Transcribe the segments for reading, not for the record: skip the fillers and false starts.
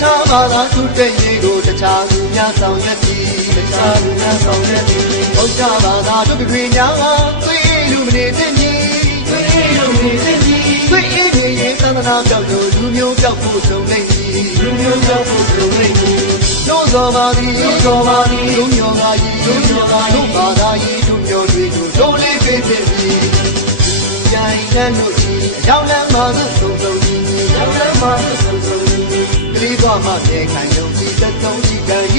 ခြားဘာသာသူတဲ့ရေးကိုတခြားသူများဆောင်ရွက်ပြီးတခြားသူများဆောင်ရွက်ပြီးဘုရားဘာသာတို့တွေများသွေးလူမနေတဲ့ညီသွေးလူမနေတဲ့ညီသွေးအေးနေရင်သန္တာပြောက်လို့လူမျိုးပြောက်ဖို့ဆုံးနေလူမျိုးပြောက်ဖို့ဆုံးနေတို့တော်ပါသည်တို့တော်ပါသည်တို့ညောကကြီးတို့ညောကတို့ဘာသာကြီးတို့မျိုးတွေကိုတို့လေးပေးဖြစ်ပြီးကြိုင်တဲ့တို့ကြီးအကြောင်းလမ်းမှာသုံးဆုံးကြီးအကြောင်းလမ်းမှာသုံးဆုံးကြီးကလေးသွားမှပြေခံယုံကြည်သက်ဆုံးရှိကြ၏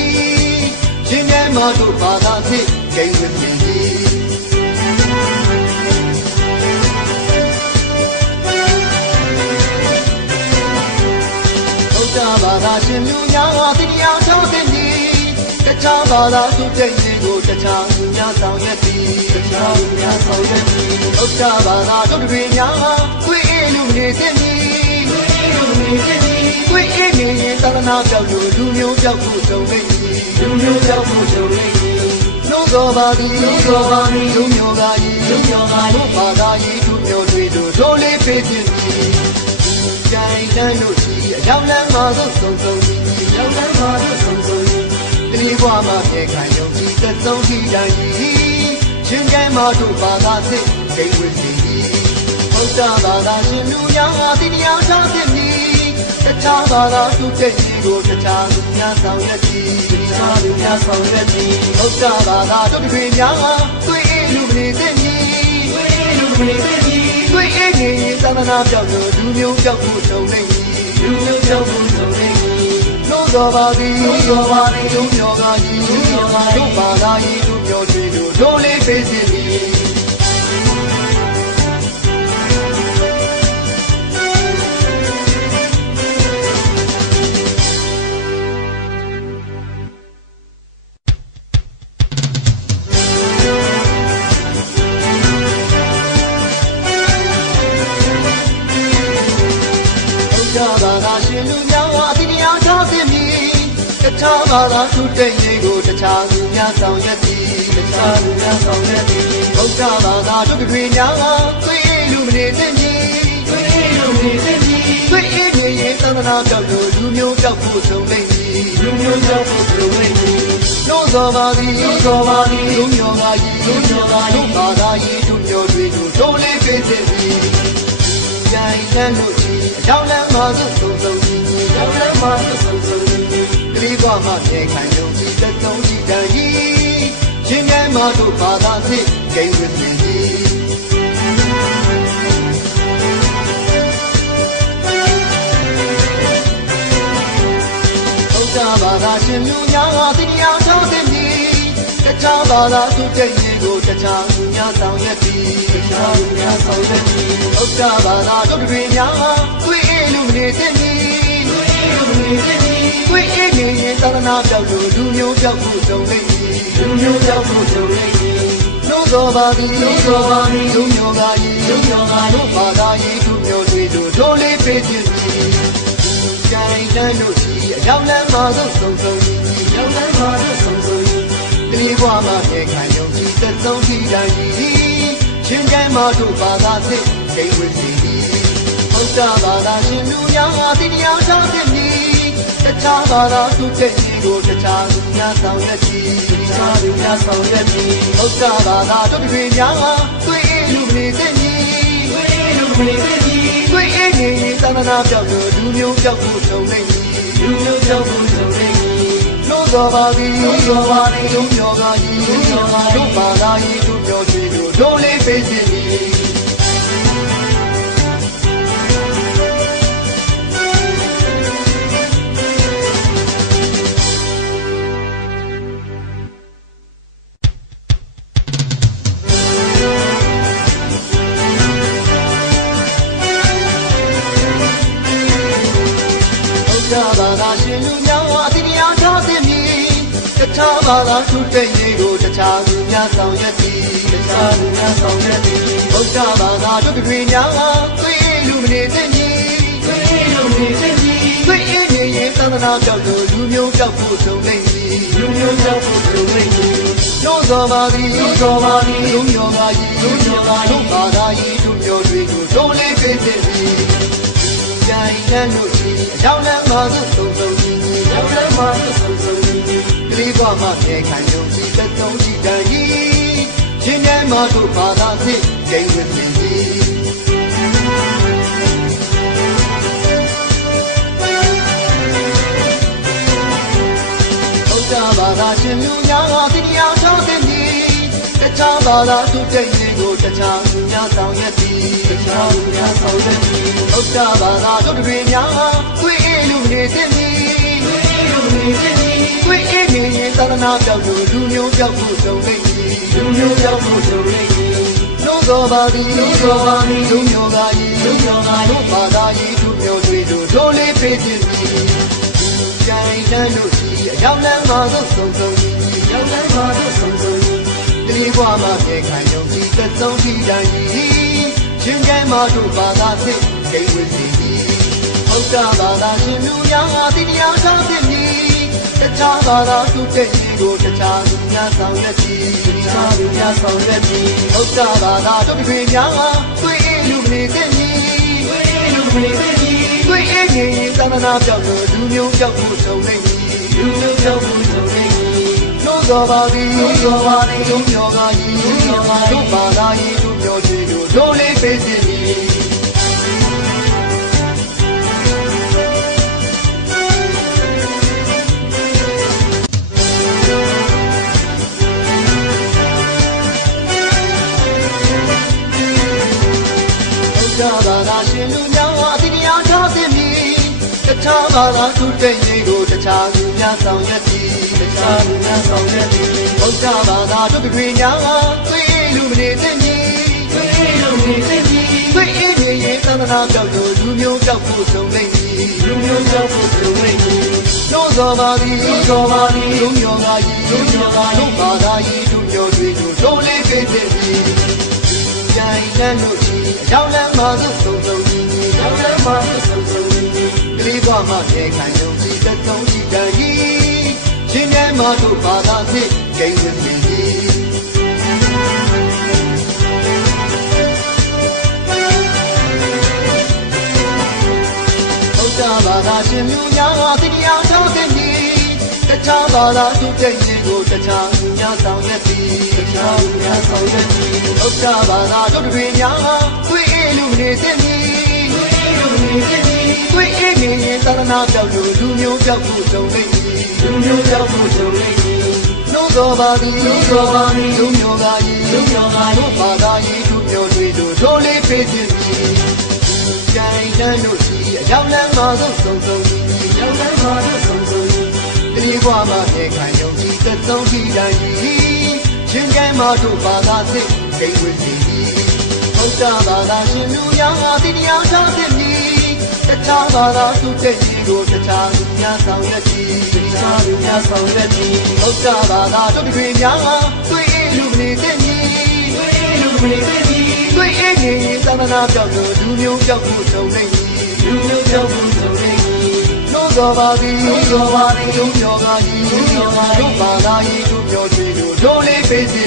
ရှင်ငယ်မတို့ဘာသာဖြစ်ဂိမ်းဝင်ပြီဘာသာရှင်လူများတရားထောက်တဲ့ညီတခြားဘာသာသူတဲ့ညီကိုတခြားလူများဆောင်ရွက်သည်တခြားလူများဆောင်ရွက်သည်ဥစ္စာဘာသာတို့တွေများကိုယ်အေးလူနေတဲ့ညီကိုယ်အေးလူနေတဲ့ညီကိုယ်အေးနေရင်သန္တာပြောက်လို့လူမျိုးပြောက်ဖို့ကြုံနေလူမျိုးပြောက်ဖို့ကြုံနေလို့တော်ပါသည်လို့တော်ပါသည်လူမျိုးကကြီးလူမျိုးကတို့ဘာသာကြီးသူမျိုးတွေတို့လေးပေးခြင်းကြိုင်တန်းတို့အကြောင်းလမ်းမှာဆုံးဆုံးအကြောင်းလမ်းမှာဆုံးဆုံးတနည်းဘွားမှာပြေခံယုံကြည်သက်ဆုံးရှိကြ၏ရှင်ကျမ်းမှာတို့ဘာသာစစ်ဂိမ်းဝင်ပြီဘုရားဘာသာရှင်လူများတရားထားဖြစ်ပြီတခြားဘာသာသူတဲ့ညီကိုတခြားလူများဆောင်ရွက်သည်တခြားလူများဆောင်ရွက်သည်ဘုရားဘာသာတို့တွေများသွေးလူနေတဲ့ညီသွေးလူနေတဲ့ညီသွေးအေးနေသန္တာပြောက်လို့လူမျိုးပြောက်ဖို့ကြုံနေလူမျိုးပြောက်ဖို့ကြုံနေလို့တော်ပါသည်လို့တော်ပါသည်လူမျိုးကကြီးလူမျိုးကတို့ဘာသာကြီးလူမျိုးတွေတို့လေးပေးစီသည်ဘာသာရှင်လူများတရားထားသည်မီတခြားဘာသာသူတဲ့ရေးကိုတခြားလူများဆောင်ရွက်သည်တခြားလူများဆောင်ရွက်သည်ဘုရားဘာသာတို့တွေများသွေးလူမနေတဲ့ညီသွေးလူမနေတဲ့ညီသွေးအေးနေရင်သန္တာပြောက်လို့လူမျိုးပြောက်ဖို့ဆုံးနေလူမျိုးပြောက်ဖို့ဆုံးနေလို့တော်ပါသည်လို့တော်ပါသည်လူမျိုးကကြီးလူမျိုးကတို့ဘာသာကြီးတို့မျိုးတွေတို့လေးပေးသည်ကြိုင်တဲ့တို့အကြောင်းလမ်းမှာဆုံးဆုံးအကြောင်းလမ်းမှာဆုံးဆုံးကလေးဘွားမှာပြေခံယုံကြည်သက်ဆုံးရှိကြ၏ရှင်ငယ်မတို့ဘာသာစစ်ဂိမ်းဝင်ပြီဘုရားဘာသာရှင်လူများတရားထားသည်မီတခြားဘာသာသူတဲ့ညီကိုတခြားလူများဆောင်ရွက်သည်တခြားလူများဆောင်ရွက်သည်ဘုရားဘာသာတို့တွေများသွေးအေးလူနေတဲ့ညီသွေးအေးလူနေတဲ့ညီသွေးအေးနေရင်သန္တာပြောက်လို့လူမျိုးပြောက်ဖို့ကြုံနေလူမျိုးပြောက်ဖို့ကြုံနေလို့တော်ပါသည်လို့တော်ပါသည်လူမျိုးကကြီးလူမျိုးကတို့ဘာသာကြီးသူမျိုးတွေတို့လေးပေးခြင်းကြိုင်တန်းတို့ကြီးအကြောင်းလမ်းမှာဆုံးဆုံးအကြောင်းလမ်းမှာဆုံးဆုံးတနည်းဘွားမှာပြေခံယုံကြည်သက်ဆုံးရှိကြ၏ရှင်ကျမ်းမှာတို့ဘာသာစစ်ဂိမ်းဝင်ပြီဘုရားဘာသာရှင်လူများတရားထားသည်မီတခြားဘာသာသူတဲ့ညီကိုတခြားလူများဆောင်ရွက်သည်တခြားလူများဆောင်ရွက်သည်ဘုရားဘာသာတို့တွေများသွေးအေးလူနေတဲ့ညီသွေးအေးလူနေတဲ့ညီသွေးအေးနေသန္တာပြောက်လို့လူမျိုးပြောက်ဖို့ကြုံနေလူမျိုးပြောက်ဖို့ကြုံနေလို့တော်ပါသည်လို့တော်ပါသည်လူမျိုးကကြီးလူမျိုးကတို့ဘာသာကြီးသူမျိုးတွေတို့လေးပေးစီသည်ဘာသာရှင်လူများတရားထားသည်မီတခြားဘာသာသူတဲ့ညီကိုတခြားလူများဆောင်ရွက်သည်တခြားလူများဆောင်ရွက်သည်ဘုရားဘာသာတို့တွေများသွေးလူမနေတဲ့ညီသွေးလူမနေတဲ့ညီသွေးအေးနေရင်သန္တာပြောက်လို့လူမျိုးပြောက်ဖို့ကြုံနေလူမျိုးပြောက်ဖို့ကြုံနေလို့တော်ပါသည်လို့တော်ပါသည်လူမျိုးကကြီးလူမျိုးကတို့ဘာသာကြီးသူမျိုးတွေတို့လေးပေးသည်ကြိုင်တန်းတို့ကြီးအကြောင်းလမ်းမှာဆုံးဆုံး မှနေခံယုံကြည်သက်ဆုံးရှိတန်ဤရှင်ရဲ့မတို့ဘာသာစစ်ဂိမ်းဝင်နေသည်ဘာသာရှင်လူများတရားတော်တဲ့ဤတခြားဘာသာသူတဲ့ရင်ကိုတခြားလူများဆောင်ရွက်သည်တခြားလူများဆောင်ရွက်သည်ဥဒ္ဒဘာသာတို့တွေများတွေ့အေးလူနေတဲ့ဤတွေ့အေးနေရင်သာသနာပြောက်လို့လူမျိုးပြောက်ဖို့ကြုံနေသည်လူမျိုးပြောက်ဖို့ကြုံနေသည်လုံးတော်ပါသည်လုံးတော်ပါသည်လူမျိုးကဤလူမျိုးကတို့ဘာသာဤလူမျိုးတွေတို့ဒိုးလေးပေးခြင်းသည်ကြိုင်တန်းတို့အရောက်လမ်းမှာသို့ဆုံးဆုံးရောက်လမ်းမှာသို့ဆုံးဆုံးတတိဘွားမှာပြေခံယုံကြည်သက်ဆုံးရှိတန်ဤရှင်ကဲမှာတို့ဘာသာစစ်ဂိမ်းဝင်စီဘုရားဘာသာရှင်လူများတရားတော်ဖြစ်မည်တခြားဘာသာသူတဲ့ကြီးကိုတခြားလူများဆောင်ရွက်သည်တခြားလူများဆောင်ရွက်သည်ဘုရားဘာသာတို့တွေများတွေ့အေးလူနေတဲ့ကြီးတွေ့အေးလူနေတဲ့ကြီးတွေ့အေးနေသာသနာပြောက်လို့လူမျိုးပြောက်ဖို့ကြုံနေလူမျိုးပြောက်ဖို့ကြုံနေလို့တော်ပါသည်လို့တော်ပါသည်တို့မျိုးကဤတို့ဘာသာဤတို့မျိုးကြီးတို့ဒိုးလေးပေးခြင်းသည်ဘာသာရှင်လူများတရားတော်သိမည်တခြားဘာသာသူတဲ့ရင်ကိုတခြားလူများဆောင်ရွက်သည်တခြားလူများဆောင်ရွက်သည်ဘုရားဘာသာတို့တွေများတွေ့လူမနေတဲ့ကြီးတွေ့လူမနေတဲ့ကြီးတွေ့အေးနေရင်သာသနာပြောက်လို့လူမျိုးပြောက်ဖို့ကြုံနေသည်လူမျိုးပြောက်ဖို့ကြုံနေသည်လို့တော်ပါသည်လို့တော်ပါသည်လူမျိုးကဤလူမျိုးကတို့ဘာသာဤလူမျိုးတွေတို့ဒိုးလေးပေးသည်ကြိုင်တန်းတို့ရောက်လမ်းမှာသို့ဆုံးဆုံးရောက်လမ်းမှာသို့ဆုံးဆုံးကလေးဘွားမှနေခံယုံကြည်သက်ဆုံးရှိတန်ဤရှင်ရဲ့မတို့ဘာသာစစ်ဂိမ်းဝင်နေသည်ဘုရားဘာသာရှင်လူများတရားတော်သိမည်တခြားဘာသာသူတဲ့ရင်ကိုတခြားလူများဆောင်ရွက်သည်တခြားလူများဆောင်ရွက်သည်ဘုရားဘာသာတို့တွေများတွေ့အေးလူနေတဲ့ဤတွေ့အေးလူနေတဲ့ဤတွေ့အေးနေရင်သာသနာပြောက်လို့လူမျိုးပြောက်ဖို့ကြုံနေသည်လူမျိုးပြောက်ဖို့ကြုံနေသည်လို့တော်ပါသည်လို့တော်ပါသည်လူမျိုးကဤလူမျိုးကတို့ဘာသာဤလူမျိုးတွေတို့ဒိုးလေးပေးခြင်းသည်ကြိုင်တန်းတို့ဤအရောက်လမ်းမှာသို့ဆုံးဆုံးရောက်လမ်းမှာသို့ဆုံးဆုံးဒီဘွားမှာနေခံယုံကြည်သက်ဆုံးရှိတန်ဤရှင်ကဲမှာတို့ဘာသာစစ်ဂိမ်းဝင်စီဘုရားဘာသာရှင်လူများတရားတော်ဖြစ်မည်တခြားဘာသာသူတဲ့ကြီးကိုတခြားလူများဆောင်ရွက်သည်တခြားလူများဆောင်ရွက်သည်ဘုရားဘာသာတို့တွေများတွေ့အေးလူနေတဲ့ကြီးတွေ့အေးလူနေတဲ့ကြီးတွေ့အေးနေသာသနာပြောက်လို့လူမျိုးပြောက်ဖို့ကြုံနေလူမျိုးပြောက်ဖို့ကြုံနေလို့တော်ပါသည်လို့တော်ပါသည်တို့မျိုးကဤတို့ဘာသာဤတို့မျိုးတွေတို့ဒိုးလေးပေးစီ